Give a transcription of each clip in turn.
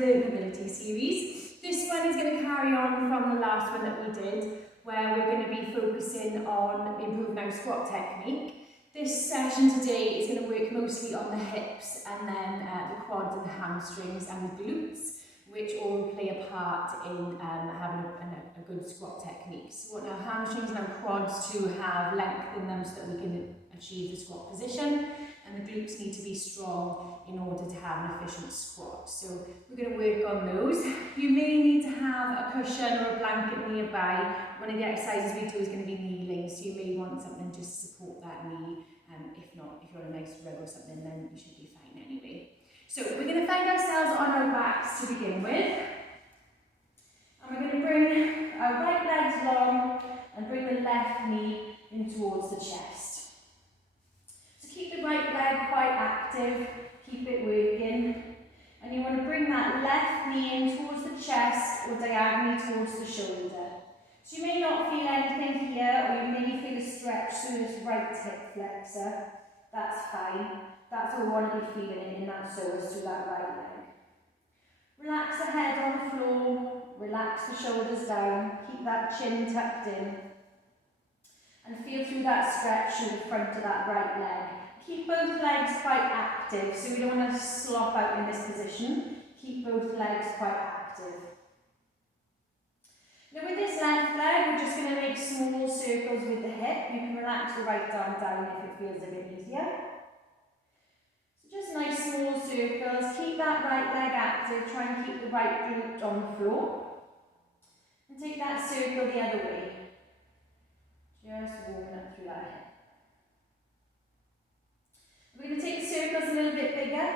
the mobility series. This one is going to carry on from the last one that we did, where we're going to be focusing on improving our squat technique. This session today is going to work mostly on the hips and then the quads and the hamstrings and the glutes, which all play a part in having a good squat technique. So we want our hamstrings and our quads to have length in them so that we can achieve the squat position, and the glutes need to be strong in order to have an efficient squat. So we're going to work on those. You may need to have a cushion or a blanket nearby. One of the exercises we do is going to be kneeling, so you may want something just to support that knee. If not, if you're on a nice rug or something, then you should be fine anyway. So we're going to find ourselves on our backs to begin with. And we're going to bring our right legs long and bring the left knee in towards the chest. So keep the right leg quite active, keep it working. And you want to bring that left knee in towards the chest or diagonally towards the shoulder. So you may not feel anything here, or you may feel a stretch through this right hip flexor. That's fine. That's what we want to be feeling in that psoas through that right leg. Relax the head on the floor, relax the shoulders down, keep that chin tucked in, and feel through that stretch through the front of that right leg. Keep both legs quite active, so we don't want to slop out in this position. Keep both legs quite active. Now with this left leg, we're just going to make small circles with the hip. You can relax the right arm down if it feels a bit easier. So just nice small circles. Keep that right leg active. Try and keep the right glute on the floor. And take that circle the other way. Just warming up through that hip. We're going to take the circles a little bit bigger.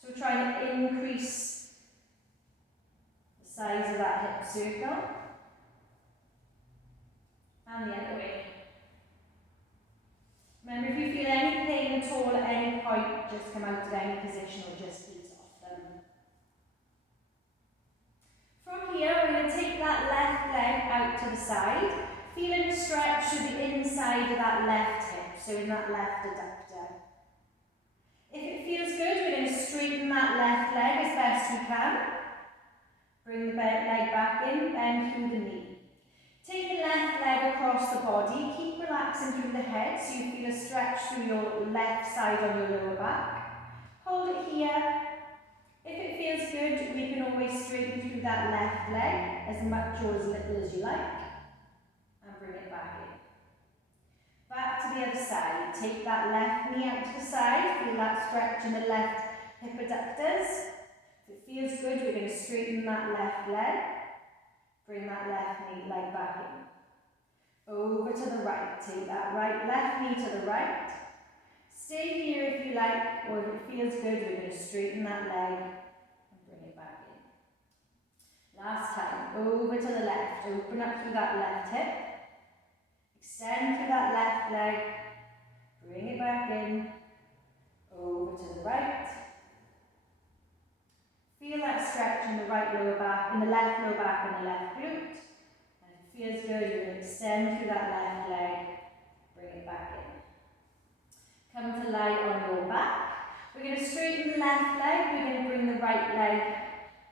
So we're trying to increase the size of that hip circle. And the other way. Remember, if you feel any pain at all at any point, just come out of any position or just ease off them. From here, we're going to take that left leg out to the side, feeling the stretch through the inside of that left hip, so in that left adductor. If it feels good, we're going to straighten that left leg as best we can. Bring the leg back in, bend through the knee. Take the left leg across the body, keep relaxing through the head so you feel a stretch through your left side on your lower back. Hold it here. If it feels good, we can always straighten through that left leg as much or as little as you like. And bring it back in. Back to the other side. Take that left knee out to the side, feel that stretch in the left hip adductors. If it feels good, we're going to straighten that left leg. Bring that left knee leg back in. Over to the right. Take that left knee to the right. Stay here if you like, or if it feels good, we're going to straighten that leg and bring it back in. Last time. Over to the left. Open up through that left hip. Extend through that left leg. Bring it back in. Over to the right. Feel that stretch in the right lower back, in the left lower back and the left glute. And if it feels good, you're going to extend through that left leg, bring it back in. Come to lie on your back. We're going to straighten the left leg, we're going to bring the right leg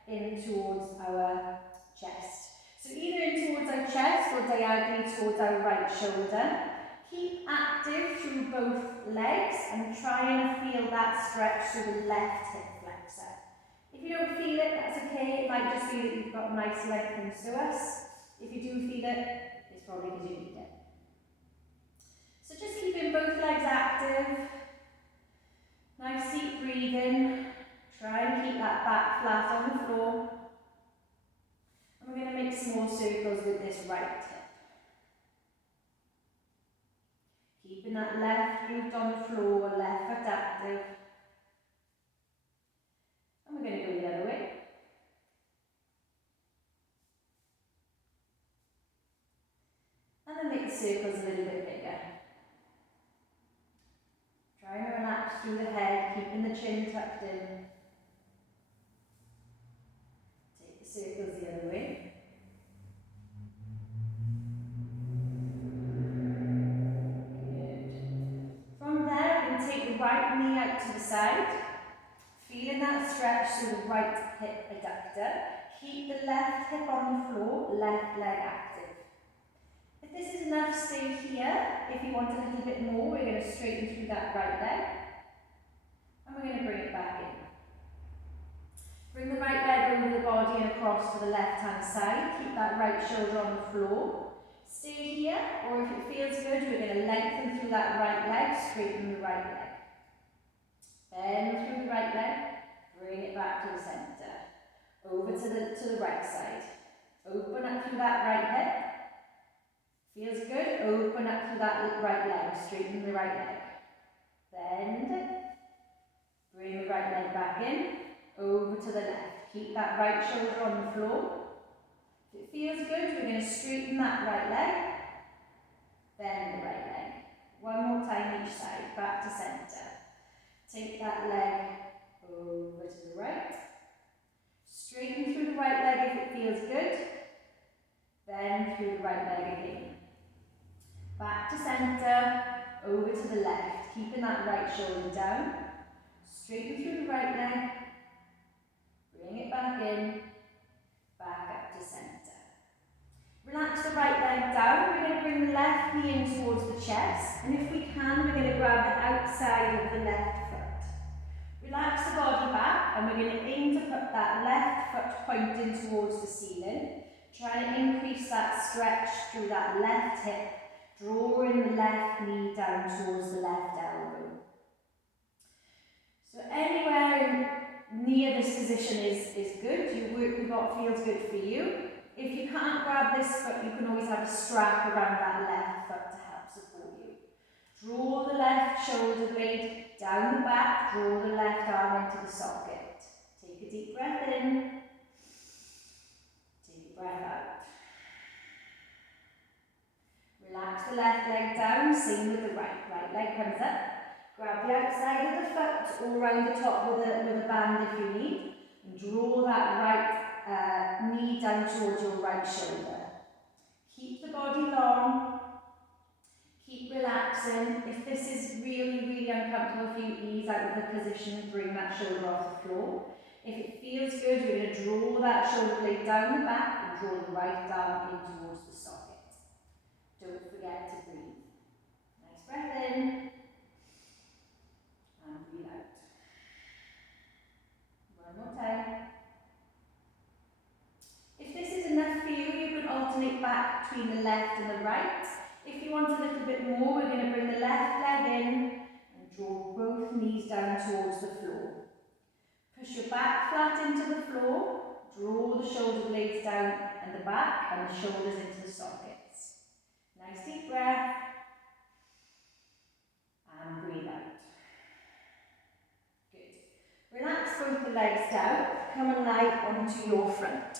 in towards our chest. So either in towards our chest or diagonally towards our right shoulder. Keep active through both legs and try and feel that stretch through the left hip flexor. If you don't feel it, that's okay. It might just be that you've got nice length in psoas. If you do feel it, it's probably because you need it. So just keeping both legs active. Nice deep breathing. Try and keep that back flat on the floor. And we're going to make small circles with this right hip. Keeping that left glute on the floor, left foot active. And we're going to go the other way. And then make the circles a little bit bigger. Try and relax through the head, keeping the chin tucked in. Take the circles the other way. Good. From there, we can take the right knee out to the side. Feeling that stretch through the right hip adductor. Keep the left hip on the floor, left leg active. If this is enough, stay here. If you want a little bit more, we're going to straighten through that right leg. And we're going to bring it back in. Bring the right leg over the body and across to the left hand side. Keep that right shoulder on the floor. Stay here, or if it feels good, we're going to lengthen through that right leg, straighten the right leg. Bend through the right leg, bring it back to the centre. Over to the right side. Open up through that right hip. Feels good, open up through that right leg, straighten the right leg. Bend, bring the right leg back in, over to the left. Keep that right shoulder on the floor. If it feels good, we're going to straighten that right leg, bend the right leg. One more time each side, back to centre. Take that leg over to the right. Straighten through the right leg if it feels good. Bend through the right leg again. Back to centre, over to the left. Keeping that right shoulder down. Straighten through the right leg. Bring it back in. Back up to centre. Relax the right leg down. We're going to bring the left knee in towards the chest. And if we can, we're going to grab the outside of the left foot. Relax the body back, and we're going to aim to put that left foot pointing towards the ceiling. Try to increase that stretch through that left hip, drawing the left knee down towards the left elbow. So anywhere near this position is good. Your work with what feels good for you. If you can't grab this foot, you can always have a strap around that left foot to help support you. Draw the left shoulder blade down the back, draw the left arm into the socket. Take a deep breath in, take a breath out. Relax the left leg down, same with the right. Right leg comes up. Grab the outside of the foot or around the top with a band if you need. And draw that right knee down towards your right shoulder. Keep the body long. Keep relaxing. If this is really, really uncomfortable for you, ease out of the position and bring that shoulder off the floor. If it feels good, we're going to draw that shoulder blade down the back and draw the right arm in towards the socket. Don't forget to breathe. Nice breath in. And breathe out. One more time. If this is enough for you, you can alternate back between the left and the right. If you want a little bit more, we're going to bring the left leg in and draw both knees down towards the floor. Push your back flat into the floor, draw the shoulder blades down and the back and the shoulders into the sockets. Nice deep breath. And breathe out. Good. Relax both the legs down, come and lie onto your front.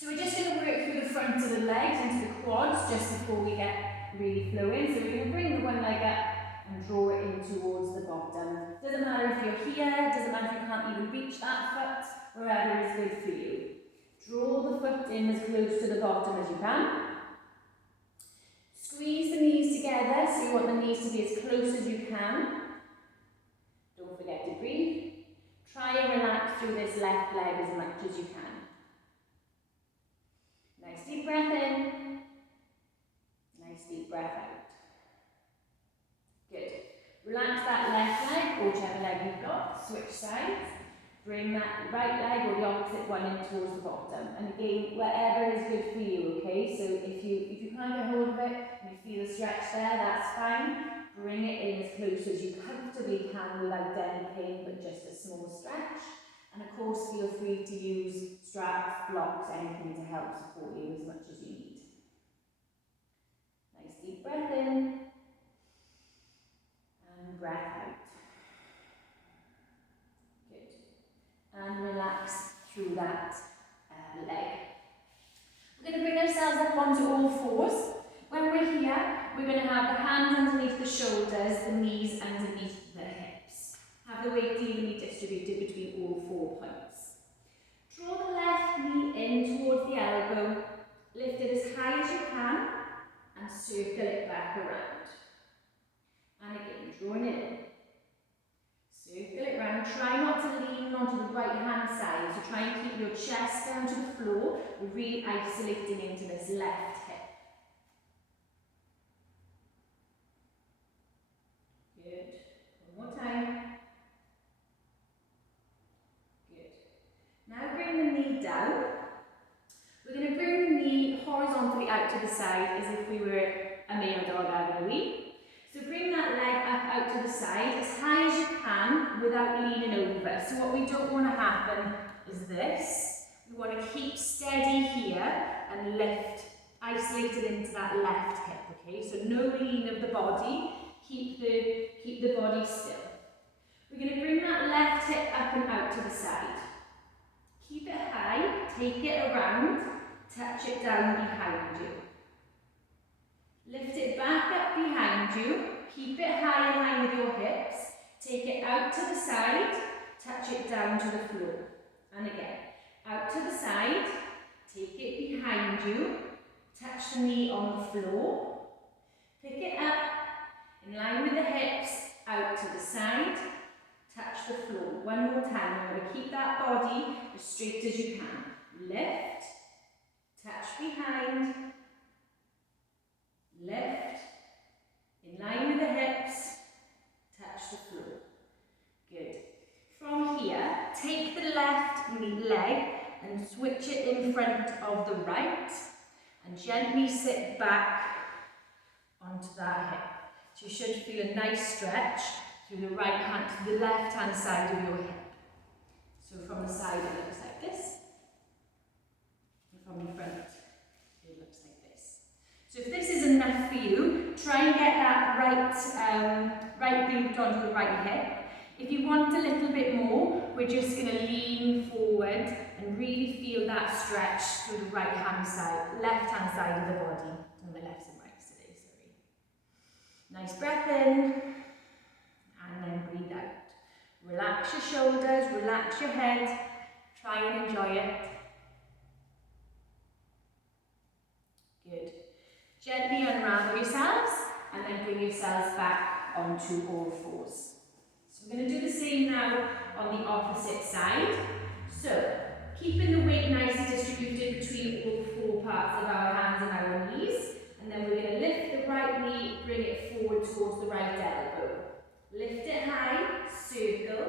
So we're just going to work through the front of the legs into the quads just before we get really flowing. So we're going to bring the one leg up and draw it in towards the bottom. Doesn't matter if you're here, doesn't matter if you can't even reach that foot, wherever is good for you. Draw the foot in as close to the bottom as you can. Squeeze the knees together, so you want the knees to be as close as you can. Don't forget to breathe. Try and relax through this left leg as much as you can. Nice deep breath in. Nice deep breath out. Good. Relax that left leg, or whichever leg you've got. Switch sides. Bring that right leg or the opposite one in towards the bottom. And again, wherever is good for you, okay? So if you can't get hold of it and you feel a stretch there, that's fine. Bring it in as close as you comfortably can without any pain, but just a small stretch. And of course, feel free to use straps, blocks, anything to help support you as much as you need. Nice deep breath in. And breath out. And relax through that leg. We're going to bring ourselves up onto all fours. When we're here, we're going to have the hands underneath the shoulders, the knees underneath the hips. Have the weight evenly distributed between all 4 points. Draw the left knee in towards the elbow, lift it as high as you can, and circle it back around. And again, drawing it in. Circle it round. Try not to onto the right hand side. So try and keep your chest down to the floor. We're really isolating into this left hip. Good. One more time. Good. Now bring the knee down. We're going to bring the knee horizontally out to the side as if we were a male dog having a wee. So bring that leg up out to the side as high as you can without leaning over. So what we don't want to happen is this. We want to keep steady here and lift, isolated into that left hip, okay? So no lean of the body, keep the body still. We're going to bring that left hip up and out to the side. Keep it high, take it around, touch it down behind you. Lift it back up behind you, keep it high in line with your hips, take it out to the side, touch it down to the floor. And again, out to the side, take it behind you, touch the knee on the floor, pick it up, in line with the hips, out to the side, touch the floor. One more time, you're going to keep that body as straight as you can. Lift, touch behind, lift, in line with the hips, touch the floor. Good. From here, take the left leg and switch it in front of the right and gently sit back onto that hip. So you should feel a nice stretch through the right hand to the left hand side of your hip. So from the side it looks like this, and from the front it looks like this. So if this is enough for you, try and get that right glute onto the right hip. If you want a little bit more, we're just going to lean forward and really feel that stretch through the right hand side, left hand side of the body. On my left and right today, sorry. Nice breath in, and then breathe out. Relax your shoulders, relax your head, try and enjoy it. Good. Gently unravel yourselves and then bring yourselves back onto all fours. So we're going to do the same now on the opposite side. So keeping the weight nicely distributed between all four parts of our hands and our knees. And then we're going to lift the right knee, bring it forward towards the right elbow. Lift it high, circle,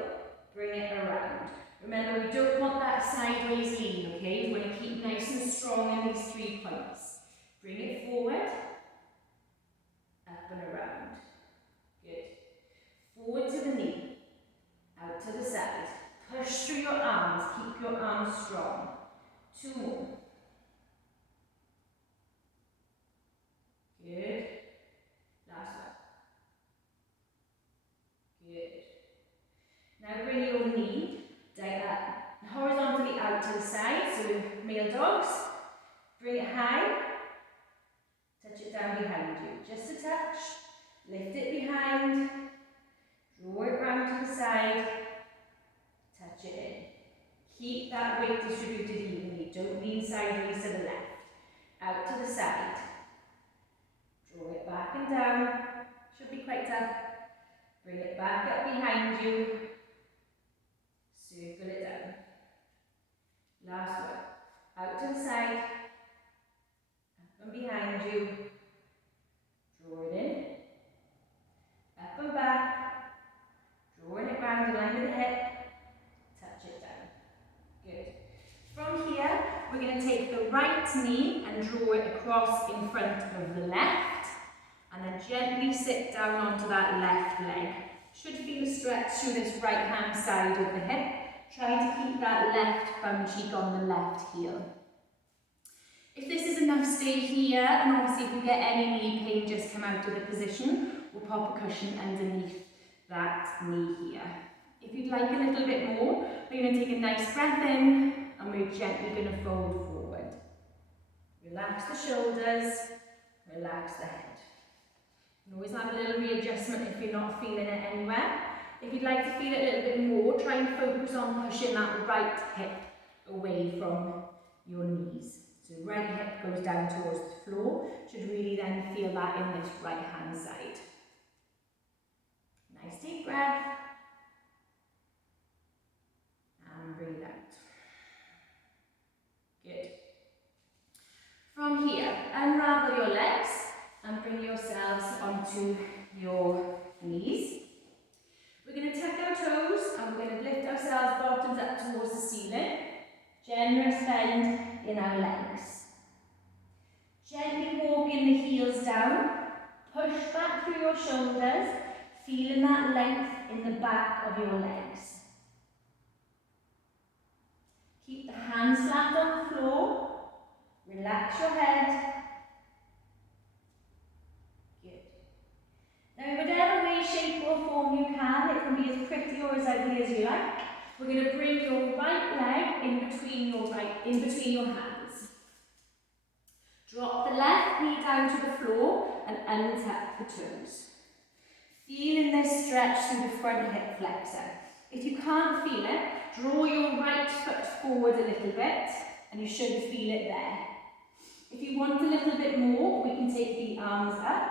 bring it around. Remember, we don't want that sideways lean, okay? We want to keep nice and strong in these 3 points. Bring it forward, up and around. Good. Forward to the knee, out to the side. Push through your arms, keep your arms strong. 2 more. Good. Last one. Good. Now bring your knee horizontally out to the side, so male dogs. Bring it high, touch it down behind you, just a touch. Lift it behind, draw it round to the side, touch it in. Keep that weight distributed evenly, don't lean sideways to the left. Out to the side. Draw it back and down, should be quite tough. Bring it back up behind you, circle it down. Last one, out to the side, up and behind you, draw it in, up and back, drawing it round in line with the hip, touch it down. Good. From here, we're going to take the right knee and draw it across in front of the left, and then gently sit down onto that left leg. Should feel a stretch through this right hand side of the hip. Try to keep that left bum cheek on the left heel. If this is enough, stay here, and obviously if you get any knee pain, just come out of the position. We'll pop a cushion underneath that knee here. If you'd like a little bit more, we're going to take a nice breath in, and we're gently going to fold forward. Relax the shoulders, relax the head. You can always have a little readjustment if you're not feeling it anywhere. If you'd like to feel it a little bit more, try and focus on pushing that right hip away from your knees. So right hip goes down towards the floor. Should really then feel that in this right hand side. Nice deep breath. onto your knees. We're going to tuck our toes and we're going to lift ourselves bottoms up towards the ceiling. Generous bend in our legs. Gently walking the heels down. Push back through your shoulders, feeling that length in the back of your legs. Keep the hands flat on the floor. Relax your head. Good. Now, in whatever way, shape or form you can, it can be as pretty or as ugly as you like. We're going to bring your right leg in between your hands. Drop the left knee down to the floor and untuck the toes. Feeling this stretch through the front hip flexor. If you can't feel it, draw your right foot forward a little bit and you should feel it there. If you want a little bit more, we can take the arms up.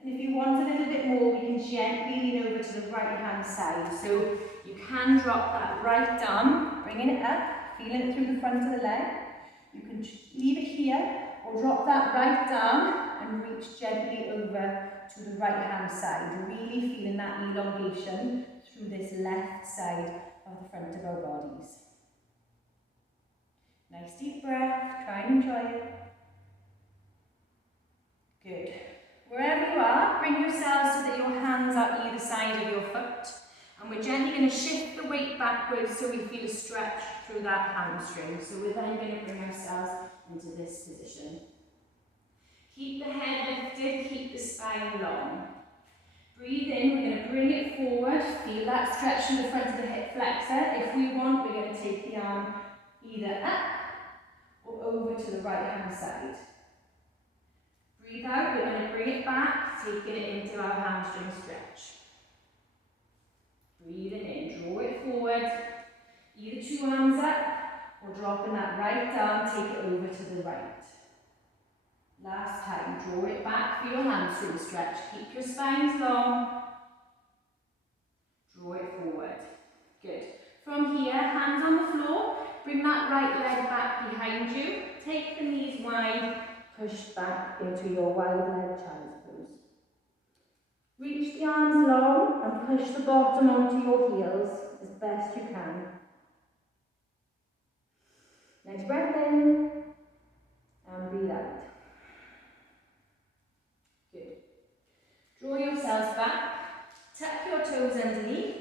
And if you want a little bit more, we can gently lean over to the right hand side. So you can drop that right arm, bringing it up, feeling it through the front of the leg. You can leave it here or drop that right arm and reach gently over to the right hand side, really feeling that elongation through this left side of the front of our bodies. Nice deep breath, try and enjoy it. Good. Wherever you are, bring yourselves so that your hands are either side of your foot, and we're gently going to shift the weight backwards so we feel a stretch through that hamstring. So we're then going to bring ourselves into this position. Keep the head lifted, keep the spine long. Breathe in, we're going to bring it forward, feel that stretch from the front of the hip flexor. If we want, we're going to take the arm either up or over to the right hand side. Breathe out, we're going to bring it back, taking it into our hamstring stretch. Breathing in, draw it forward, either two arms up or dropping that right arm, take it over to the right. Last time, draw it back for your hamstring stretch. Keep your spines long. Draw it forward. Good. From here, hands on the floor. Bring that right leg back behind you. Take the knees wide. Push back into your wide leg child's pose. Reach the arms long and push the bottom onto your heels as best you can. Nice breath in and breathe out. Good. Draw yourselves back, tuck your toes underneath,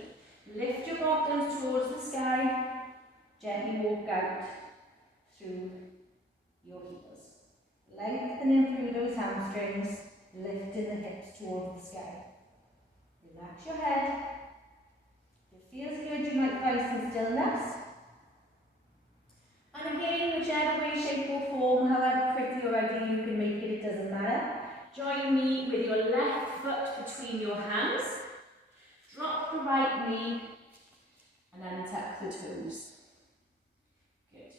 lift your bottoms towards the sky, gently walk out through your heels. Lengthening through those hamstrings, lifting the hips towards the sky. Relax your head. If it feels good, you might find some stillness. And again, whichever way, shape or form, however pretty or ugly you can make it, it doesn't matter. Join me with your left foot between your hands. Drop the right knee and then tuck the toes. Good.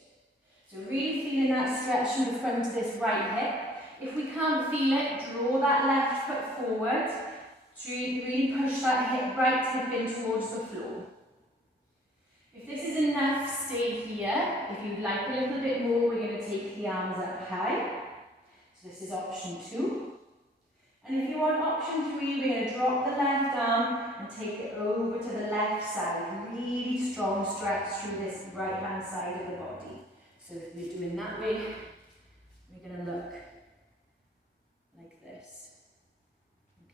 So really feeling that stretch in the front of this right hip. If we can't feel it, draw that left foot forward to really push that right hip in towards the floor. If this is enough, stay here. If you'd like a little bit more, we're going to take the arms up high. So this is option 2. And if you want option 3, we're going to drop the left arm and take it over to the left side. Really strong stretch through this right hand side of the body. So if you're doing that way, we're going to look like this.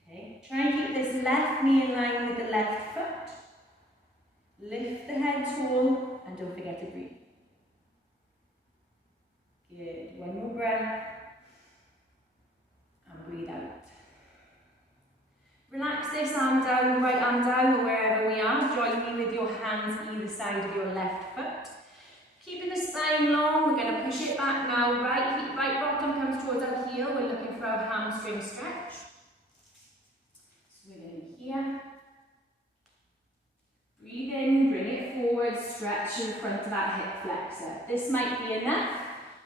Okay, try and keep this left knee in line with the left foot. Lift the head tall and don't forget to breathe. Good. One more breath. And breathe out. Relax this arm down, right arm down, or wherever we are. Join me with your hands either side of your left foot. Keeping the spine long, we're going to push it back now. Right bottom comes towards our heel. We're looking for our hamstring stretch. So we're going to be here. Breathe in, bring it forward, stretch in front of that hip flexor. This might be enough,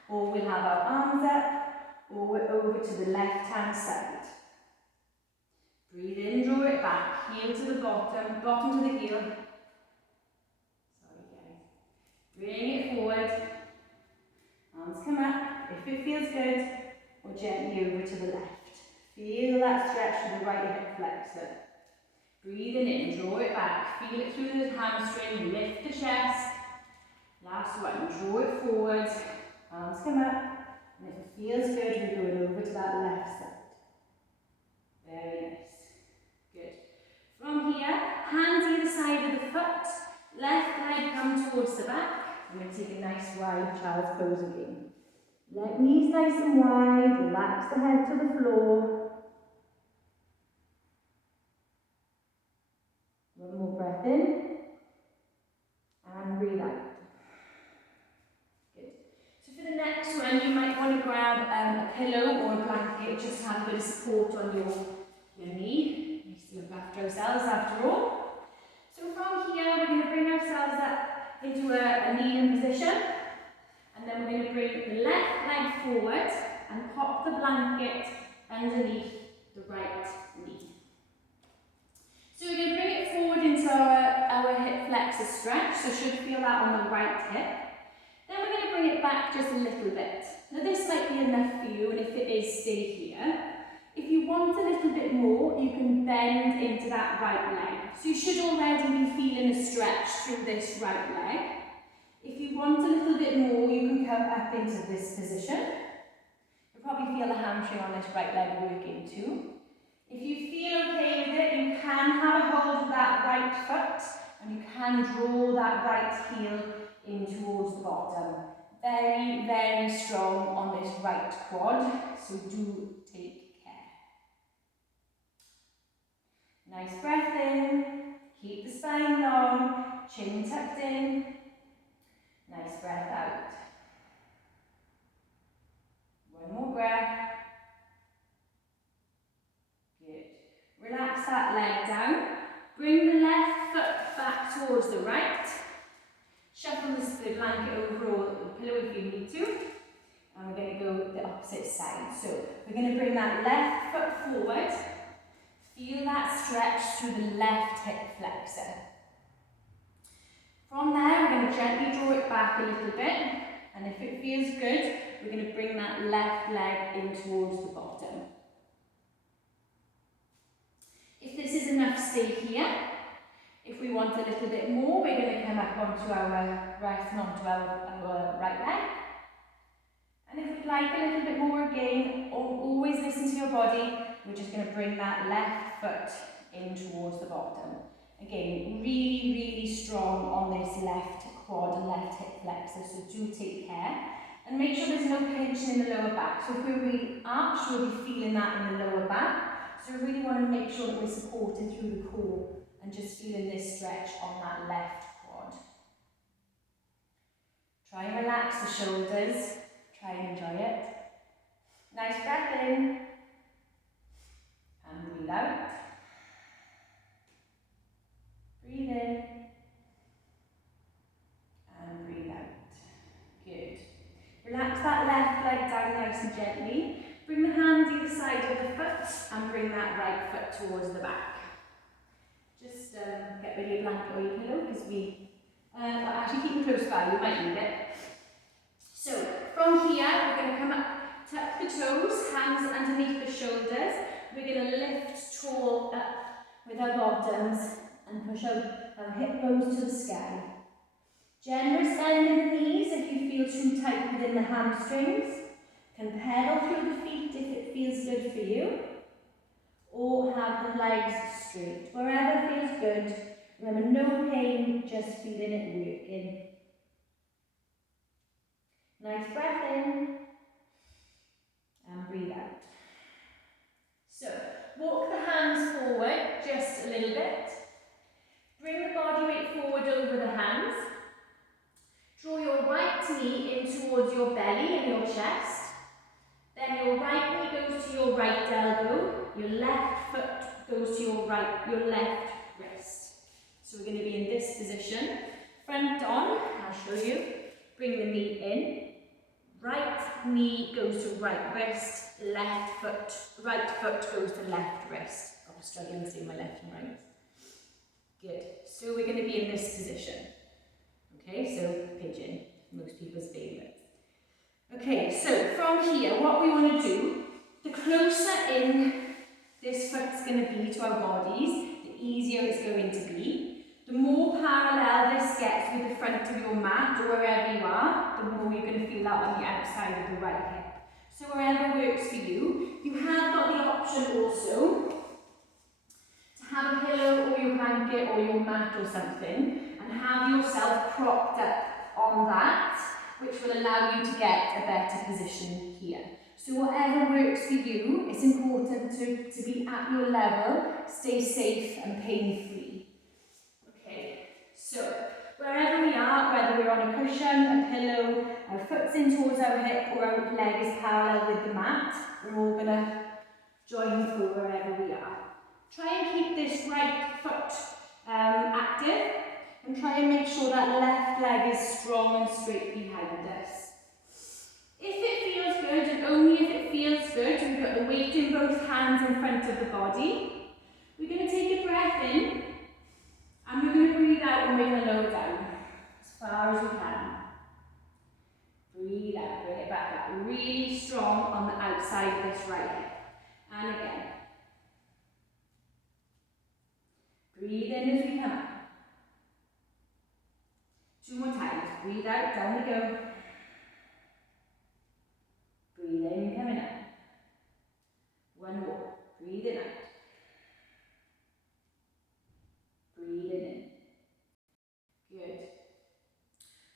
or we'll have our arms up, or we're over to the left hand side. Breathe in, draw it back, heel to the bottom, bottom to the heel. Sorry guys. Bring it forward, arms come up, if it feels good, or gently over to the left. Feel that stretch through the right hip flexor. Breathing in, draw it back, feel it through the hamstring, lift the chest. Last one, draw it forward, arms come up, and if it feels good, we're going over to that left side. Very nice. Good. From here, hands either side of the foot, left leg come towards the back. I'm going to take a nice wide child's pose again. Leg knees nice and wide, relax the head to the floor. One more breath in, and breathe out. Good. So for the next one, you might want to grab a pillow or a blanket, just to have a bit of support on your knee. We need to look after ourselves after all. So from here, we're going to bring ourselves up into a kneeling position. And then we're going to bring the left leg forward and pop the blanket underneath the right knee. So we're going to bring it forward into our hip flexor stretch, so should feel that on the right hip. Then we're going to bring it back just a little bit. Now this might be enough for you, and if it is, stay here. If you want a little bit more, you can bend into that right leg. So you should already be feeling a stretch through this right leg. If you want a little bit more, you can come up into this position. You'll probably feel the hamstring on this right leg working too. If you feel okay with it, you can have a hold of that right foot and you can draw that right heel in towards the bottom. Very, very strong on this right quad, so do take care. Nice breath in, keep the spine long, chin tucked in. Nice breath out. One more breath. Good. Relax that leg down. Bring the left foot back towards the right. Shuffle the blanket over or the pillow if you need to. And we're going to go the opposite side. So we're going to bring that left foot forward. Feel that stretch through the left hip flexor. From there, we're going to gently draw it back a little bit, and if it feels good, we're going to bring that left leg in towards the bottom. If this is enough, stay here. If we want a little bit more, we're going to come up onto our rest and onto our right leg. And if we'd like a little bit more again, always listen to your body, we're just going to bring that left foot in towards the bottom. Again, really, really strong on this left quad and left hip flexor, so do take care. And make sure there's no tension in the lower back. So if we're really arched, we'll be feeling that in the lower back. So we really want to make sure that we're supported through the core and just feeling this stretch on that left quad. Try and relax the shoulders. Try and enjoy it. Nice breath in. And breathe out. Breathe in and breathe out. Good. Relax that left leg down nice and gently. Bring the hands either side of the foot and bring that right foot towards the back. Just get rid of your blanket or your pillow because actually keep them close by, you might need it. So from here, we're going to come up, tuck the toes, hands underneath the shoulders. We're going to lift tall up with our bottoms and push out our hip bones to the sky. Generous bend in the knees if you feel too tight within the hamstrings. Can pedal through the feet if it feels good for you. Or have the legs straight. Wherever feels good. Remember, no pain, just feeling it working. Nice breath in. And breathe out. So, walk the hands forward just a little bit. Bring the body weight forward over the hands. Draw your right knee in towards your belly and your chest. Then your right knee goes to your right elbow. Your left foot goes to your left wrist. So we're going to be in this position. Front on, I'll show you. Bring the knee in. Right knee goes to right wrist. Right foot goes to left wrist. I'm struggling to see my left and right. Good. So we're going to be in this position. Okay, so pigeon, most people's favourite. Okay, so from here, what we want to do, the closer in this foot's going to be to our bodies, the easier it's going to be. The more parallel this gets with the front of your mat or wherever you are, the more you're going to feel that on the outside of the right hip. So wherever works for you, you have got the option also to have a pillow or your blanket or your mat or something and have yourself propped up on that, which will allow you to get a better position here. So whatever works for you, it's important to be at your level, stay safe and pain-free. Okay, so wherever we are, whether we're on a cushion, a pillow, our foot's in towards our hip or our leg is parallel with the mat, we're all going to join through wherever we are. Try and keep this right foot active and try and make sure that left leg is strong and straight behind us. If it feels good, and only if it feels good, we've got the weight in both hands in front of the body. We're going to take a breath in and we're going to breathe out and we're going to lower down as far as we can. Breathe out, bring it back up. Really strong on the outside of this right hip. And again. Breathe in as we come up. 2 more times. Breathe out, down we go. Breathe in, coming up. 1 more. Breathe in out. Breathe in. Good.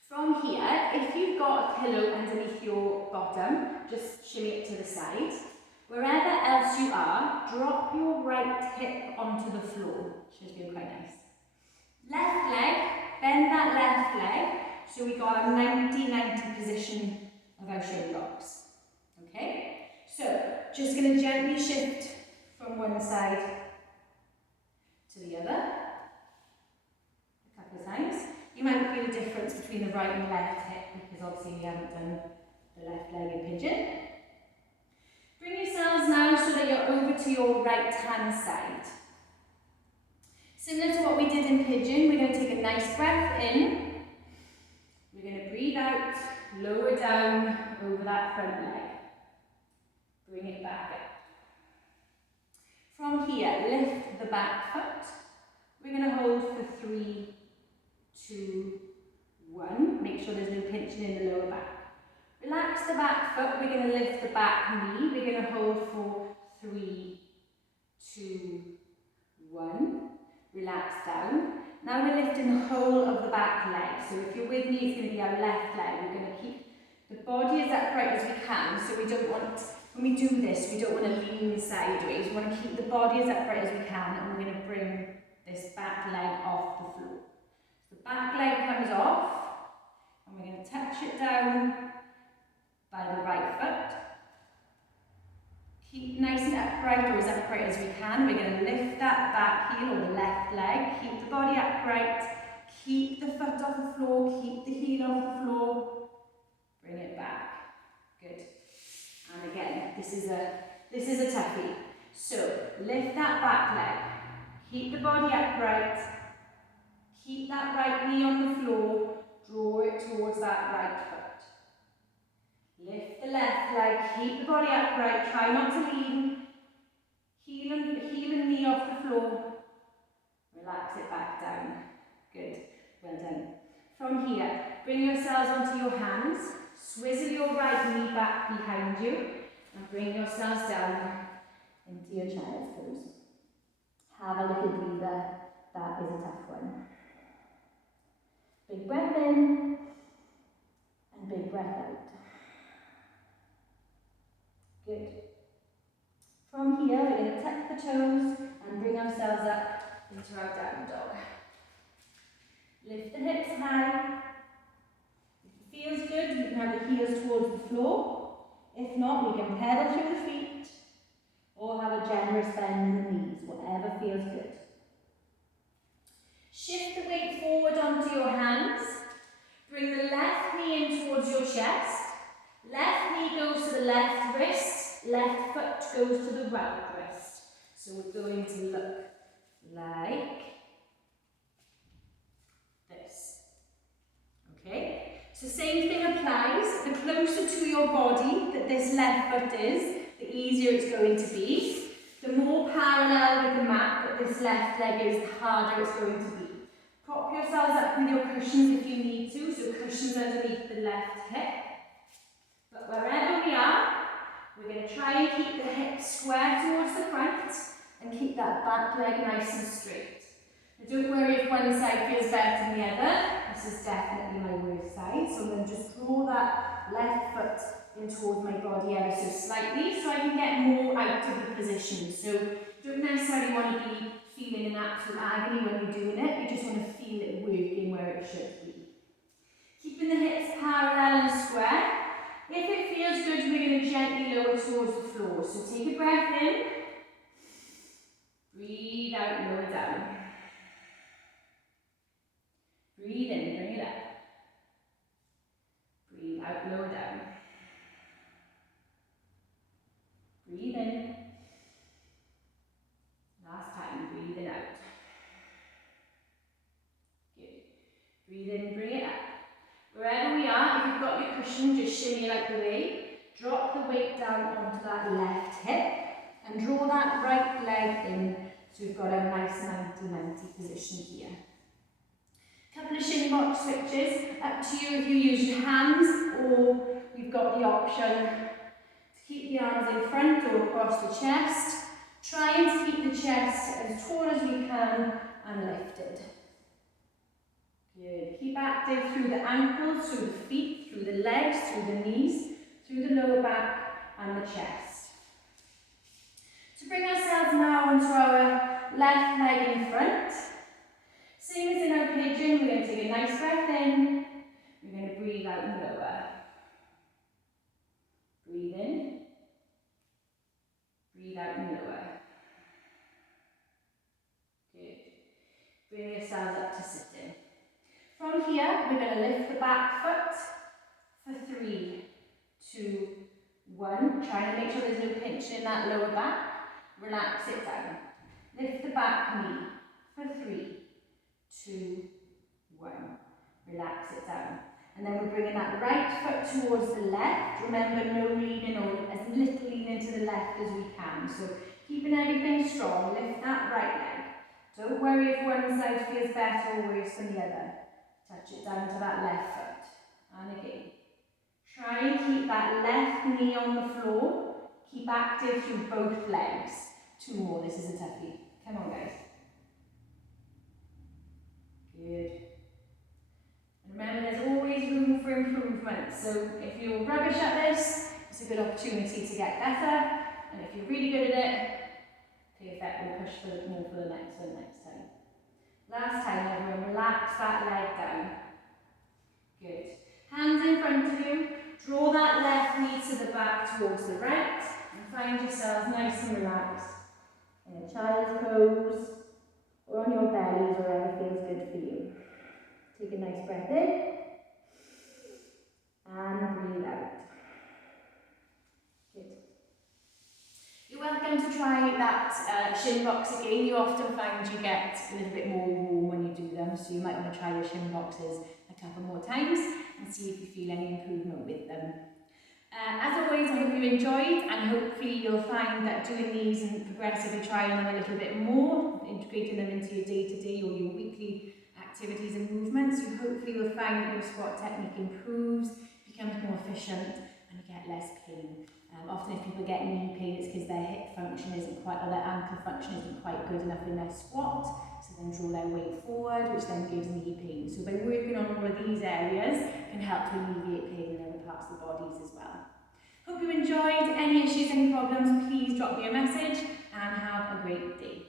From here, if you've got a pillow underneath your bottom, just shimmy it to the side. Wherever else you are, drop your right hip onto the floor. Should feel quite nice. Left leg, bend that left leg, so we got a 90-90 position of our shin blocks. Okay? So, just going to gently shift from one side to the other. A couple of times. You might feel a difference between the right and left hip, because obviously we haven't done the left leg in pigeon. Bring yourselves now so that you're over to your right hand side. Similar to what we did in pigeon, we're going to take a nice breath in. We're going to breathe out, lower down over that front leg. Bring it back up. From here, lift the back foot. We're going to hold for 3, 2, 1. Make sure there's no pinching in the lower back. Relax the back foot. We're going to lift the back knee. We're going to hold for 3, 2, 1. Relax down. Now we're lifting the whole of the back leg. So if you're with me, it's going to be our left leg. We're going to keep the body as upright as we can. So we don't want, when we do this, we don't want to lean sideways. We want to keep the body as upright as we can. And we're going to bring this back leg off the floor. So the back leg comes off. And we're going to touch it down by the right foot. Keep nice and upright, or as upright as we can. We're going to lift that back heel or the left leg. Keep the body upright. Keep the foot off the floor. Keep the heel off the floor. Bring it back. Good. And again, this is a toughie. So lift that back leg. Keep the body upright. Keep that right knee on the floor. Draw it towards that right foot. Lift the left leg, keep the body upright, try not to lean. Heel and knee off the floor. Relax it back down. Good, well done. From here, bring yourselves onto your hands. Swizzle your right knee back behind you and bring yourselves down into your child's pose. Have a little breather, that is a tough one. Big breath in and big breath out. Good. From here, we're going to tuck the toes and bring ourselves up into our down dog. Lift the hips high. If it feels good, you can have the heels towards the floor. If not, we can pedal through the feet or have a generous bend in the knees, whatever feels good. Shift the weight forward onto your hands. Bring the left knee in towards your chest. Left knee goes to the left wrist, left foot goes to the right wrist. So we're going to look like this. Okay? So same thing applies. The closer to your body that this left foot is, the easier it's going to be. The more parallel with the mat that this left leg is, the harder it's going to be. Prop yourselves up with your cushions if you need to, so cushions underneath the left hip. But wherever we are, we're going to try and keep the hips square towards the front and keep that back leg nice and straight. Now don't worry if one side feels better than the other. This is definitely my worst side, so I'm going to just draw that left foot in towards my body ever so slightly so I can get more out of the position. So you don't necessarily want to be feeling an absolute agony when you're doing it, you just want to feel it working where it should be. Keeping the hips parallel and square. If it feels good, we're going to gently lower towards the floor. So take a breath in, breathe out, lower down. Breathe in, bring it up. Breathe out, lower down. Breathe in. Last time, breathe in, out. Good. Breathe in, bring it up. Wherever we are, if you've got your cushion, just shimmy it out the way. Drop the weight down onto that left hip and draw that right leg in so we've got a nice 90-90 position here. Couple of shin box switches, up to you if you use your hands or you've got the option to keep the arms in front or across the chest. Trying to keep the chest as tall as we can and lifted. Good. Keep active through the ankles, through the feet, through the legs, through the knees, through the lower back and the chest. To bring ourselves now onto our left leg in front. Same as in our pigeon, we're going to take a nice breath in. We're going to breathe out and lower. Breathe in. Breathe out and lower. Good. Bring yourselves up to sitting. From here, we're going to lift the back foot for 3, 2, 1. Trying to make sure there's no pinch in that lower back. Relax it down. Lift the back knee for 3, 2, 1. Relax it down. And then we're bringing that right foot towards the left. Remember, no leaning or as little leaning to the left as we can. So keeping everything strong, lift that right leg. Don't worry if one side feels better or worse than the other. Touch it down to that left foot. And again. Try and keep that left knee on the floor. Keep active through both legs. 2 more, this is a toughie. Come on, guys. Good. And remember, there's always room for improvement. So if you're rubbish at this, it's a good opportunity to get better. And if you're really good at it, perfect, we'll push for more for the next one next time. Last time, everyone, relax that leg down. Good. Hands in front of you. Draw that left knee to the back towards the right. And find yourselves nice and relaxed. In a child's pose, or on your belly, wherever feels good for you. Take a nice breath in. And breathe out. Good. You're welcome to try that shin box again. You often find you get a little bit more warm when you do them, so you might want to try your shin boxes a couple more times and see if you feel any improvement with them. As always, I hope you enjoyed, and hopefully you'll find that doing these and progressively trying them a little bit more, integrating them into your day-to-day or your weekly activities and movements, you hopefully will find that your squat technique improves, becomes more efficient, and you get less pain. Often if people get knee pain, it's because their hip function isn't quite, or their ankle function isn't quite good enough in their squat, so then draw their weight forward, which then gives knee pain. So by working on all of these areas can help to alleviate pain in other parts of the bodies as well. Hope you enjoyed. Any issues, any problems, please drop me a message and have a great day.